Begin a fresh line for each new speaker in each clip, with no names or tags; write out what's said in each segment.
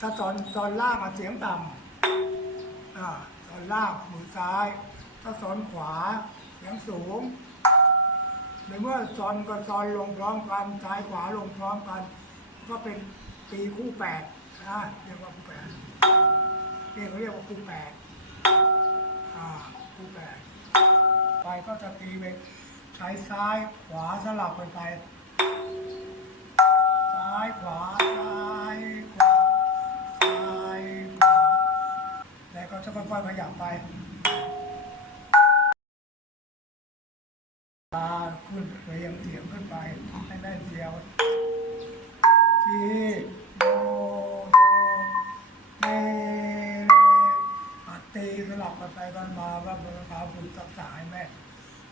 ถ้าตอนตอนล่างอะเสียงต่ำอ่าตอนล่างมือซ้าย ถ้าตอนขวาเสียงสูงในเมื่อตอนกับตอนลงพร้อมกันซ้ายขวาลงพร้อมกัน ก็เป็นตีคู่แปดนะเรียกว่าคู่แปดนี่เขาเรียกว่าคู่แปดอ่าคู่แปดไปก็จะตีไปใช้ซ้ายขวาสลับกันไปซ้ายขวา จะค่อยๆขยับไปตาขึ้นเรียงเสียงขึ้นไปให้ได้เดียวทีโดโดเรอัดตีสลับกันไปกันมาว่าบนขาฝึกทักษะให้แม่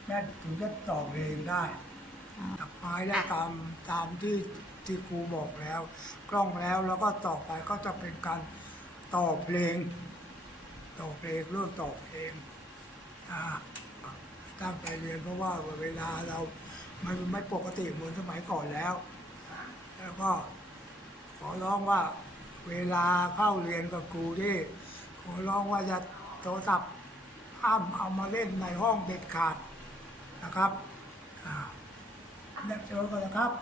แม่ถึงจะตอบเองได้ตัดไม้ได้ตามตามที่ที่ครูบอกแล้วกล้องแล้วแล้วก็ต่อไปก็จะเป็นการต่อเพลง ต่อเพลงเรื่องต่อเพลงตั้งใจเรียนเพราะว่าเวลาเรา มันไม่ปกติเหมือนสมัยก่อนแล้ว แล้วก็ขอร้องว่าเวลาเข้าเรียนกับครูที่ขอร้องว่าจะโทรศัพท์ห้ามเอามาเล่นในห้องเด็ดขาดนะครับอ่าแล้วเจอกันนะครับ